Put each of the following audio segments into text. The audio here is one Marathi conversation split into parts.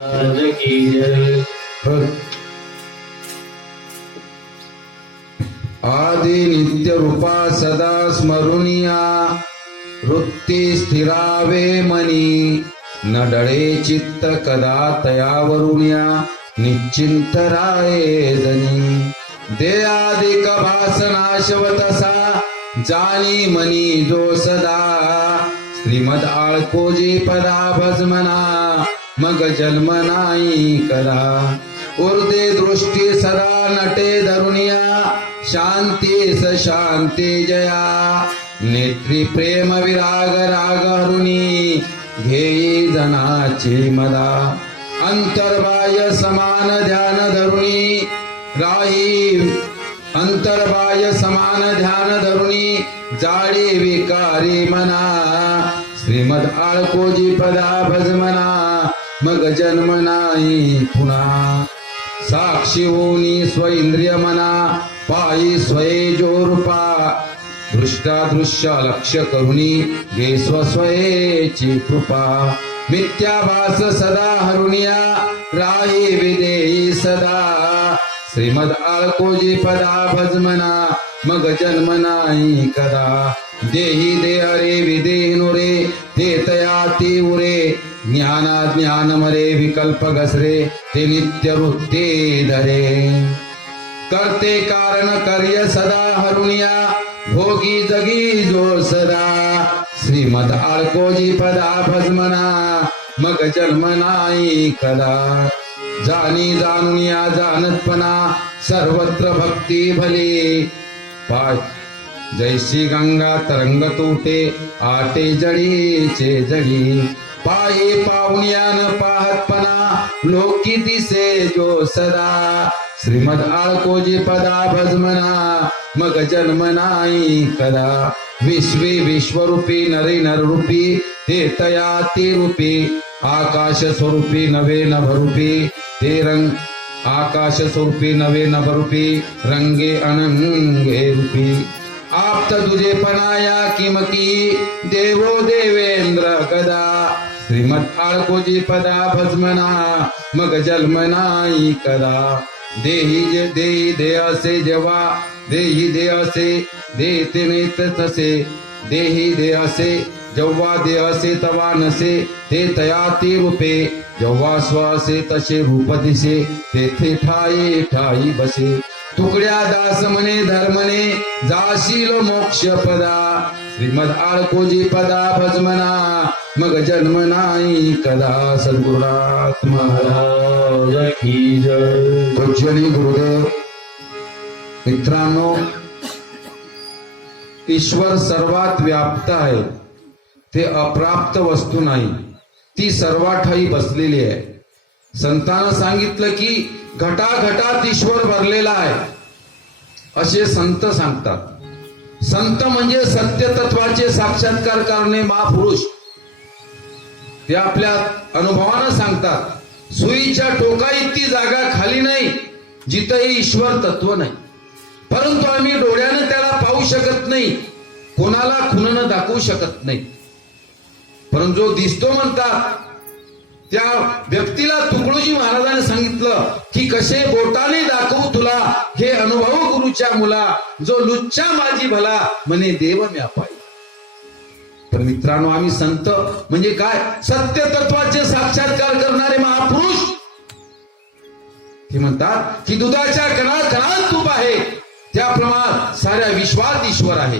आदि नित्य रूपा सदा स्मरुनिया वृत्ती स्थिरावे मनी न डळे चित्त कदा तयावरुण्या निश्चिंत राये जनी देयादिक भासनाशवतसा जानी मनी जो सदा श्रीमद आळकोजी पदा भजमना मग जन्म नाही करा उर्दे दृष्टी सदा नटे धरुनिया शांती स शांती जया नेत्री प्रेम विराग राग हरुणी घेई जनाची मदा अंतर्बाह्य समान ध्यान धरुणी राही अंतर्बाह्य समान ध्यान धरुणी जाडी विकारी मना श्रीमद आळकोजी पदा भजमना मग जन्म नाही पुन्हा साक्षी होनी स्वइंद्रिय मना पायी स्वये जो रूपा दृष्टादृश्य लक्ष्य करुणी घे स्वस्वयेची कृपा मिथ्याभास सदा हरुनिया राही विदेही सदा श्रीमद आळकोजी पदा भजमना मग जन्म नाही कदा देही दे अरे विदेहिनो रे ते तया ते उरे ज्ञाना ज्ञान मरे विकल्प घसरे ते नित्य वृत्ते धरे करते कारण कार्य सदा हरुनिया भोगी जगी जो सदा श्रीमद आळकोजी पदा भजमना मग जन्म नाही कदा जाणी जाणुनिया जानतपणा सर्वत्र भक्ती भली पाय जैसी गंगा तरंग तुटे आटे जळीचे जळी पाये पाहुण्यान पाहतपणा लोकी दिसे जो सदा श्रीमद आळकोजी पदा भजमना मग जन्म नाही कदा विश्वे विश्वरूपी नरे नररूपी ते तया ते रूपी आकाश स्वरूपी नवे नभरूपी ते रंग आकाश स्वरूपी नवे नभरूपी रंगे अनंगे रूपी आप्त तुझे पणाया किमकी देवो देवेंद्र कदा श्रीमद आळकोजी पदा भजमना मग जन्म नाही कदा देही जे देही दे असे जेव्हा देही दे असे देते नेत तसे देही दे असे जेव्हा दे असे तवा नसे ते तया ते रूपे जेव्हा स्व असे तसे रूप दिसे तेथे ठाई ठाई बसे तुकड्या दास म्हणे धर्मने जाशील मोक्ष पदा श्रीमद आळकोजी पदा भजमना मग जन्म नाही कदा सद्गुरुनाथ महाराज की जय. पूज्यनी गुरुदेव. मित्रांनो, ईश्वर सर्वात व्याप्त आहे, ते अप्राप्त वस्तू नाही, ती सर्वाठाई बसलेली आहे. संतांना सांगितलं की घटाघटात ईश्वर भरलेला आहे असे संत सांगतात. संत म्हणजे सत्य तत्वाचे साक्षात्कार करणे महापुरुष. ते आपल्या अनुभवानं सांगतात. सुईच्या टोका इतकी जागा खाली नाही जिथंही ईश्वर तत्व नाही, परंतु आम्ही डोळ्यानं त्याला पाहू शकत नाही, कोणाला खुणनं दाखवू शकत नाही. परंतु जो दिसतो म्हणतात त्या व्यक्तीला तुकडोजी महाराजांनी सांगितलं की कसे बोटाने दाखवू तुला हे अनुभव गुरुच्या मुला, जो लुच्चा माझी भला म्हणे देव म्या पायी. तर मित्रांनो, आम्ही संत म्हणजे काय? सत्य तत्वाचे साक्षात्कार करणारे महापुरुष. ते म्हणतात की दुधाच्या कणात कणात तूप आहे, त्याप्रमाणे साऱ्या विश्वात ईश्वर आहे.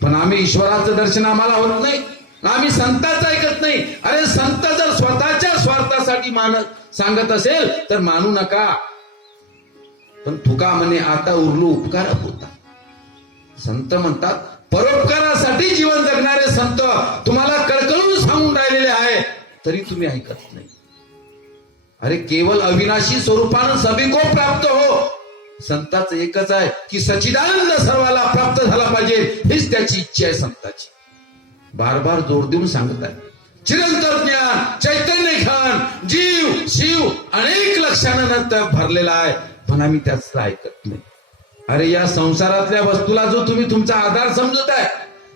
पण आम्ही ईश्वराचं दर्शन आम्हाला होत नाही, आम्ही संतांचं ऐकत नाही. अरे संत जर स्वतःच्या स्वार्थासाठी सांगत असेल तर मानू नका. पण तुका म्हणे आता उरलो उपकार होता. संत म्हणतात परोपकारासाठी जीवन जगणारे संत तुम्हाला कळकळून सांगून राहिलेले आहे, तरी तुम्ही ऐकत नाही. अरे केवळ अविनाशी स्वरूपानं सभी को प्राप्त हो. संताचं एकच आहे की सच्चिदानंद सर्वाला प्राप्त झाला पाहिजे, हीच त्याची इच्छा आहे संताची. बार बार जोर देऊन सांगत आहे चिरंतर ज्ञान चैतन्य खान जीव शिव अनेक लक्षणांना भरलेला आहे, पण आम्ही त्याच ऐकत नाही. अरे या संसारातल्या वस्तूला जो तुम्ही तुमचा आधार समजत आहे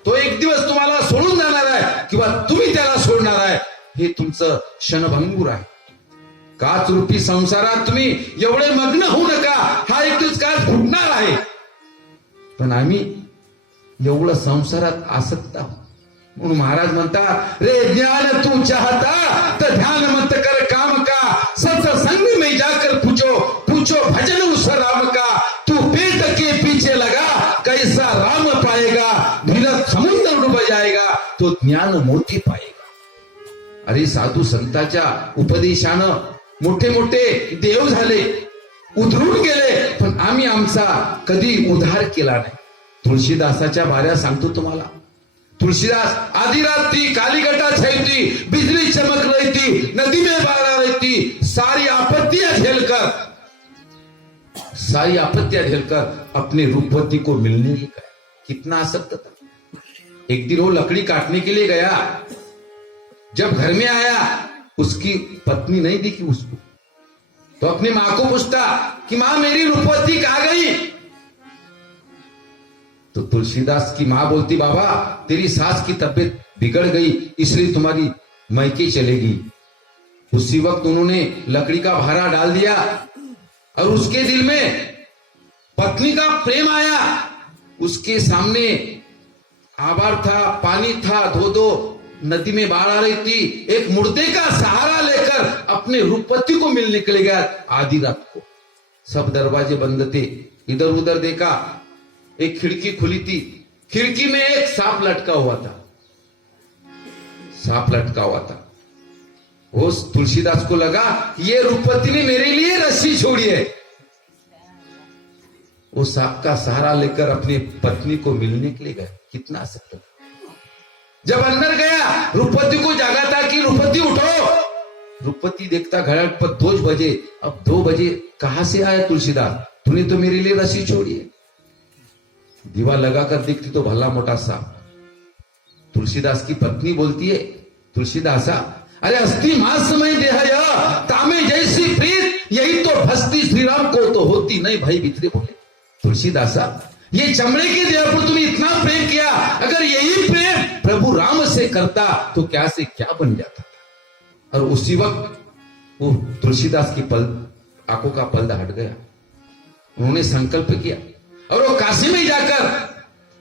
तो एक दिवस तुम्हाला सोडून जाणार आहे किंवा तुम्ही त्याला सोडणार आहे, हे तुमचं क्षणभंगूर आहे. काच रूपी संसारात तुम्ही एवढे मग्न होऊ नका, हा एक दिवस काच फुटणार आहे. पण आम्ही एवढं संसारात आसक्त आहोत. म्हणून महाराज म्हणतात, रे ज्ञान तू चाहता तर ध्यान मत कर काम का, सत्संग में जाकर पूछो पूछो भजन उस राम का, तू पेट के पीछे लगा कैसा राम पाएगा, धीरज समुद्र डूब जाएगा तो ज्ञान मोती पाएगा. अरे साधू संतांच्या उपदेशानं मोठे मोठे देव झाले, उधळून गेले, पण आम्ही आमचा कधी उद्धार केला नाही. तुळशीदासाच्या बाऱ्या सांगतो तुम्हाला. तुलसीदास आधी रात थी, काली घटा छाई थी, बिजली चमक रही थी, नदी में बाढ़ आ रही थी, सारी आपत्तियां झेलकर अपने रूपवती को मिलने गया. कितना आसक्त था. एक दिन वो लकड़ी काटने के लिए गया, जब घर में आया उसकी पत्नी नहीं दिखी उसको, तो अपनी मां को पूछता कि मां मेरी रूपवती कहां गई. तो तुलसीदास की मां बोलती, बाबा तेरी सास की तबीयत बिगड़ गई इसलिए तुम्हारी मैके चलेगी. उसी वक्त उन्होंने लकड़ी का भारा डाल दिया और उसके दिल में पत्नी का प्रेम आया. उसके सामने आबार था, पानी था, धो धो नदी में बाढ़ आ रही थी, एक मुर्दे का सहारा लेकर अपने रूपवती को मिलने निकले गया. आधी रात को सब दरवाजे बंद थे. इधर उधर देखा, एक खिड़की खुली थी, खिड़की में एक सांप लटका हुआ था. सांप लटका हुआ था. उस तुलसीदास को लगा ये रूपवती ने मेरे लिए रस्सी छोड़ी है. वो सांप का सहारा लेकर अपनी पत्नी को मिलने के लिए गया. कितना आसक्त. जब अंदर गया रूपवती को जागा था कि रूपवती उठो. रूपवती देखता घड़ी पर 2 बजे. अब 2 बजे कहां से आया तुलसीदास, तूने तो मेरे लिए रस्सी छोड़ी है. दीवा लगाकर देखती तो भला मोटा सांप. तुलसीदास की पत्नी बोलती है, तुलसीदासा अरे अस्थि मास में देह तामे जैसी प्रीत, यही तो भस्ती श्री राम को तो होती नहीं. भाई भीतरे बोले, तुलसीदासा ये चमड़े के देह पर तूने इतना प्रेम किया, अगर यही प्रेम प्रभु राम से करता तो क्या से क्या बन जाता. और उसी वक्त वो तुलसीदास की आंखों का पर्दा हट गया. उन्होंने संकल्प किया और वो काशी में जाकर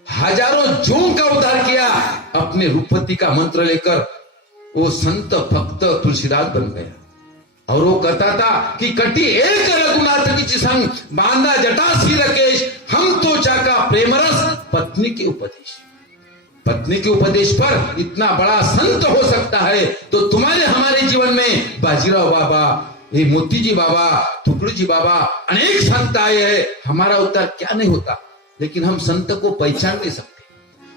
हजारों जों का उद्धार किया. अपने रूपवती का मंत्र लेकर वो संत भक्त तुलसीदास बन गया. और वो कहता था कि कटी एक रघुनाथ की संग बांधा जटा सी रकेश, हम तो चाका प्रेमरस पत्नी के उपदेश. पत्नी के उपदेश पर इतना बड़ा संत हो सकता है तो तुम्हारे हमारे जीवन में बाजीराव बाबा, ये मोती जी बाबा, टुकड़ू जी बाबा, अनेक संत आए हैं. हमारा उद्धार क्या नहीं होता, लेकिन हम संत को पहचान नहीं सकते.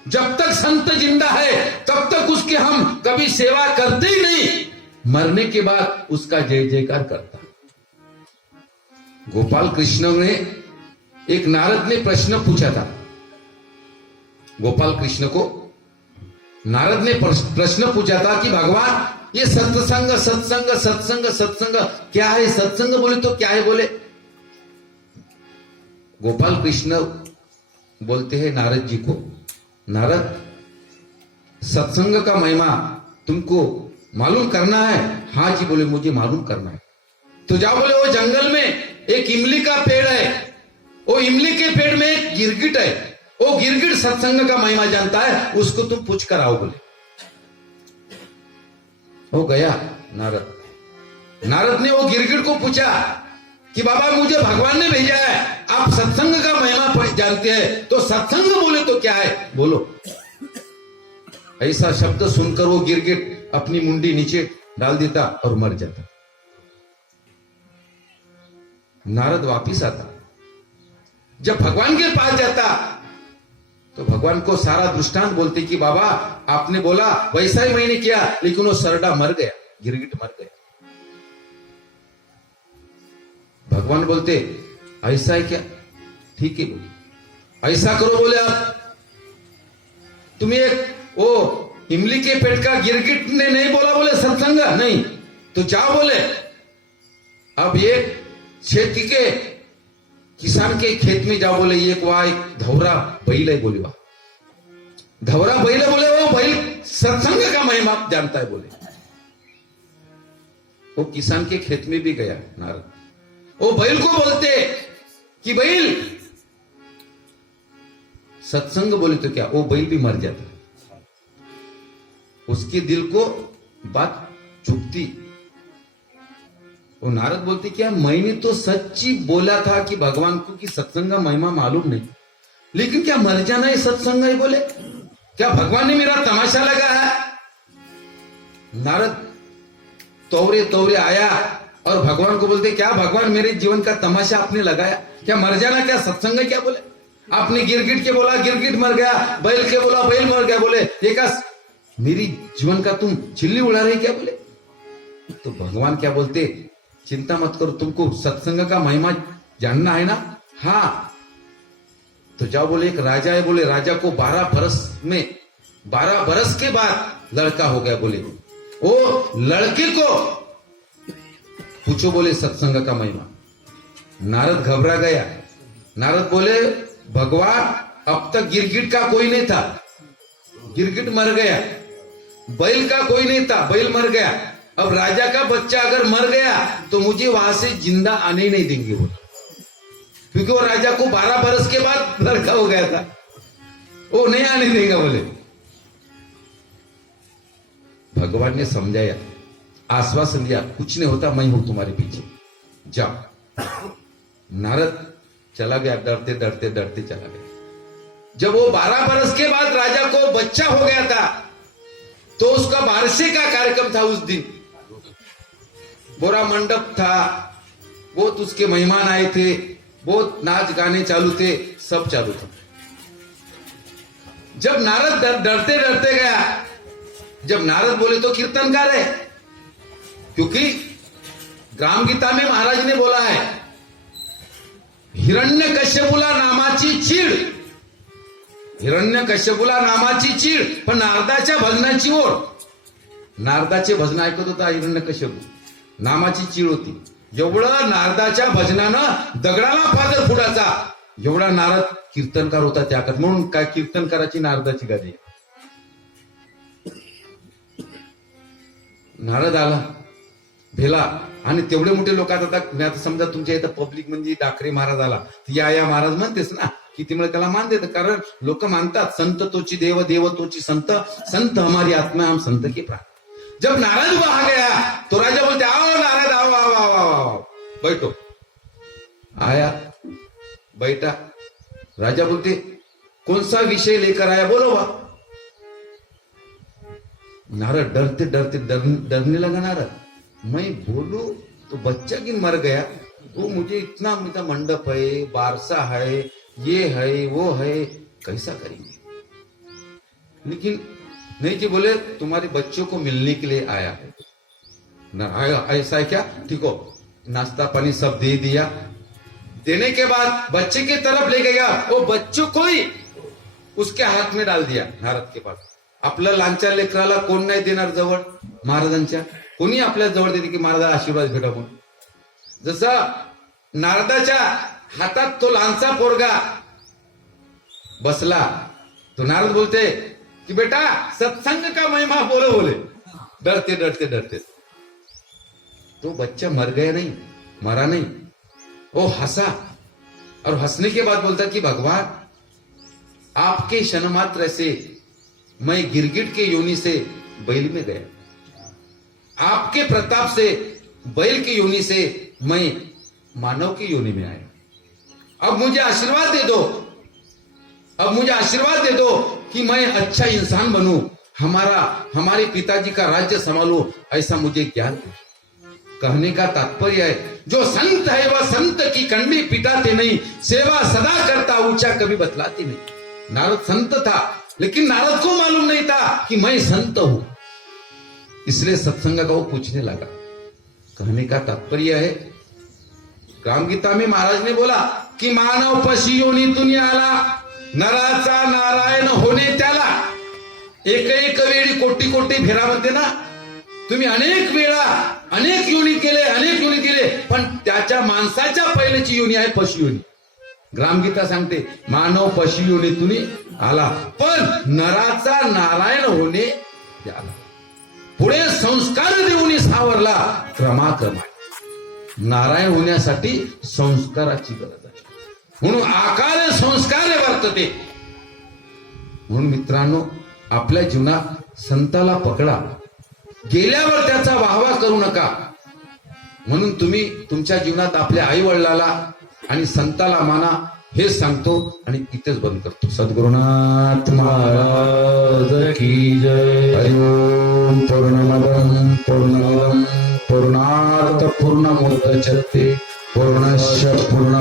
जब तक संत जिंदा है तब तक उसकी हम कभी सेवा करते ही नहीं. मरने के बाद उसका जय जयकार करता. गोपाल कृष्ण ने, एक नारद ने प्रश्न पूछा था. गोपाल कृष्ण को नारद ने प्रश्न पूछा था कि भगवान ये सत्संग सत्संग सत्संग सत्संग क्या है. सत्संग बोले तो क्या है. बोले गोपाल कृष्ण बोलते हैं नारद जी को, नारद सत्संग का महिमा तुमको मालूम करना है. हाँ जी. बोले मुझे मालूम करना है. तो जाओ. बोले वो जंगल में एक इमली का पेड़ है, वो इमली के पेड़ में एक गिरगिट है, वो गिरगिट सत्संग का महिमा जानता है, उसको तुम पूछ कर आओ. बोले हो गया नारद. नारद ने वो गिरगिट को पूछा कि बाबा मुझे भगवान ने भेजा है, आप सत्संग का महिमा जानते हैं, तो सत्संग बोले तो क्या है बोलो. ऐसा शब्द सुनकर वो गिरगिट अपनी मुंडी नीचे डाल देता और मर जाता. नारद वापिस आता. जब भगवान के पास जाता तो भगवान को सारा दृष्टांत बोलते कि बाबा आपने बोला वैसा ही मैंने किया, लेकिन वो सरडा मर गया, गिरगिट मर गया. भगवान बोलते ऐसा है क्या, ठीक है बोले ऐसा करो. बोले आप तुम्हें एक वो इमली के पेट का गिरगिट ने नहीं बोला बोले सत्संग नहीं, तो जाओ. बोले अब ये खेती के किसान के खेत में जाओ. बोले एक वहां एक धौरा बैल है. बोले वहां धौरा बैल है. बोले वो बैल सत्संग का महिमा जानता है. बोले वो किसान के खेत में भी गया नारद। वो बैल को बोलते कि बैल सत्संग बोले तो क्या, वो बैल भी मर जाता। उसके दिल को बात चुभती। वो नारद बोलते क्या, मैंने तो सच्ची बोला था कि भगवान को कि सत्संग का महिमा मालूम नहीं, लेकिन क्या मर जाना है सत्संग है बोले, क्या भगवान ने मेरा तमाशा लगाया। नारद तौरे तौरे आया और भगवान को बोलते क्या भगवान मेरे जीवन का तमाशा आपने लगाया, क्या मर जाना क्या सत्संग है क्या बोले। आपने गिरगिट के बोला गिरगिट मर गया, बैल के बोला बैल मर गया, बोले एक मेरी जीवन का तुम चिल्ली उड़ा रहे क्या बोले। तो भगवान क्या बोलते, चिंता मत करो, तुमको सत्संग का महिमा जानना है ना। हाँ तो जाओ बोले, एक राजा है बोले, राजा को 12 बरस के बाद लड़का हो गया बोले, वो लड़के को पूछो बोले सत्संग का महिमा। नारद घबरा गया। नारद बोले भगवान अब तक गिरगिट का कोई नहीं था, गिरगिट मर गया, बैल का कोई नहीं था, बैल मर गया, अब राजा का बच्चा अगर मर गया तो मुझे वहां से जिंदा आने नहीं देंगे बोले, क्योंकि वो राजा को 12 बरस के बाद लड़का हो गया था, वो नहीं आने देगा बोले। भगवान ने समझाया, आश्वासन दिया, कुछ नहीं होता, मैं हूं तुम्हारे पीछे, जाओ। नारद चला गया, डरते डरते डरते चला गया। जब वो 12 बरस के बाद राजा को बच्चा हो गया था तो उसका बारसे का कार्यक्रम था। उस दिन बोरा मंडप था, बहुत उसके मेहमान आए थे, बहुत नाच गाने चालू थे, सब चालू था। जब नारद डरते डरते गया, जब नारद बोले तो कीर्तनकार है, क्योंकि ग्राम गीता में महाराज ने बोला है, हिरण्यकश्यपुला नामाची चीड, हिरण्यकश्यपुला नामाची चीड, पण नारदाच्या भजनाची ओढ। नारदाचे भजन ऐकत होता हिरण्यकश्यपू, नामाची चीड होती। एवढं नारदाच्या भजनानं दगडाला फादर फुटाचा, एवढा नारद कीर्तनकार होता त्या काळात, म्हणून काय कीर्तनकाराची नारदाची गादी। नारद आला भेला आणि तेवढे मोठे लोक आता समजा तुमच्या इथं पब्लिक म्हणजे डाकरे महाराज आला, या महाराज म्हणतेस ना, किती वेळ त्याला मान देत, कारण लोक मानतात संत तोची देव, देव तोची संत, संत हमारी आत्मा, हम संत के प्राण। जब नारद वहां गया तो राजा बोलते आओ नारद, आओ आओ आओ आओ आओ, बैठो। आया, बैठा। राजा बोलते कौन सा विषय लेकर आया, बोलो बा। नारद डरते डरते डरने लगा। नारद, मैं बोलू तो बच्चा गिन मर गया, वो मुझे इतना मंडप है, बारसा है, ये है वो है, कैसा करेंगे। लेकिन नहीं जी, बोले तुम्हारे बच्चों को मिलने के लिए आया है ना, आया ऐसा है क्या, ठीक हो। नाश्ता पानी सब दे दिया। देने के बाद बच्चे की तरफ ले गया, वो बच्चों को ही उसके हाथ में डाल दिया नारद के पास। आपलं लहानच्या लेकराला कोण नाही देणार जवळ महाराजांच्या, कोणी आपल्या जवळ देते की महाराजाला आशीर्वाद भेटा म्हणून। जसं नारदाच्या हातात तो लहानसा पोरगा बसला, तो नारद बोलते कि बेटा सत्संग का महिमा बोलो, बोले डरते डरते डरते। तो बच्चा मर गया नहीं, मरा नहीं, वो हंसा, और हंसने के बाद बोलता कि भगवान आपके क्षण मात्र से मैं गिरगिट के योनि से बैल में गया, आपके प्रताप से बैल की योनि से मैं मानव की योनि में आया। अब मुझे आशीर्वाद दे दो, अब मुझे आशीर्वाद दे दो कि मैं अच्छा इंसान बनूं, हमारे पिताजी का राज्य संभालूं, ऐसा मुझे ज्ञान दे। कहने का तात्पर्य है, जो संत है वह संत की कंडी पिटाते नहीं, सेवा सदा करता, ऊंचा कभी बतलाते नहीं। नारद संत था, लेकिन नारद को मालूम नहीं था कि मैं संत हूं, इसलिए सत्संग का वो पूछने लगा। कहने का तात्पर्य है, ग्राम गीता में महाराज ने बोला की मानव पशी योनीतून आला, नराचा नारायण होणे त्याला। एक वेळी कोटी कोटी फेरा म्हणते ना, तुम्ही अनेक वेळा अनेक योनी केले, पण त्याच्या माणसाच्या पहिल्याची योनी आहे पशु योनी। ग्रामगीता सांगते मानव पशु योनीतून आला, पण नराचा नारायण होणे त्याला। पुढे संस्कार देऊन सावरला क्रमाक्रमाने. नारायण होण्यासाठी संस्काराची गरज आहे. म्हणून आकारे संस्कारे वर्तते. म्हणून मित्रांनो, आपल्या जीवनात संताला पकडा, गेल्यावर त्याचा वाहवा करू नका. म्हणून तुम्ही तुमच्या जीवनात आपल्या आई वडिलाला आणि संताला माना, हे सांगतो आणि इथेच बंद करतो. सद्गुरुनाथ महाराज की जय. हरि ओम. पूर्णमदं पूर्णमिदं पूर्णात् पूर्णमुदच्यते पूर्णस्य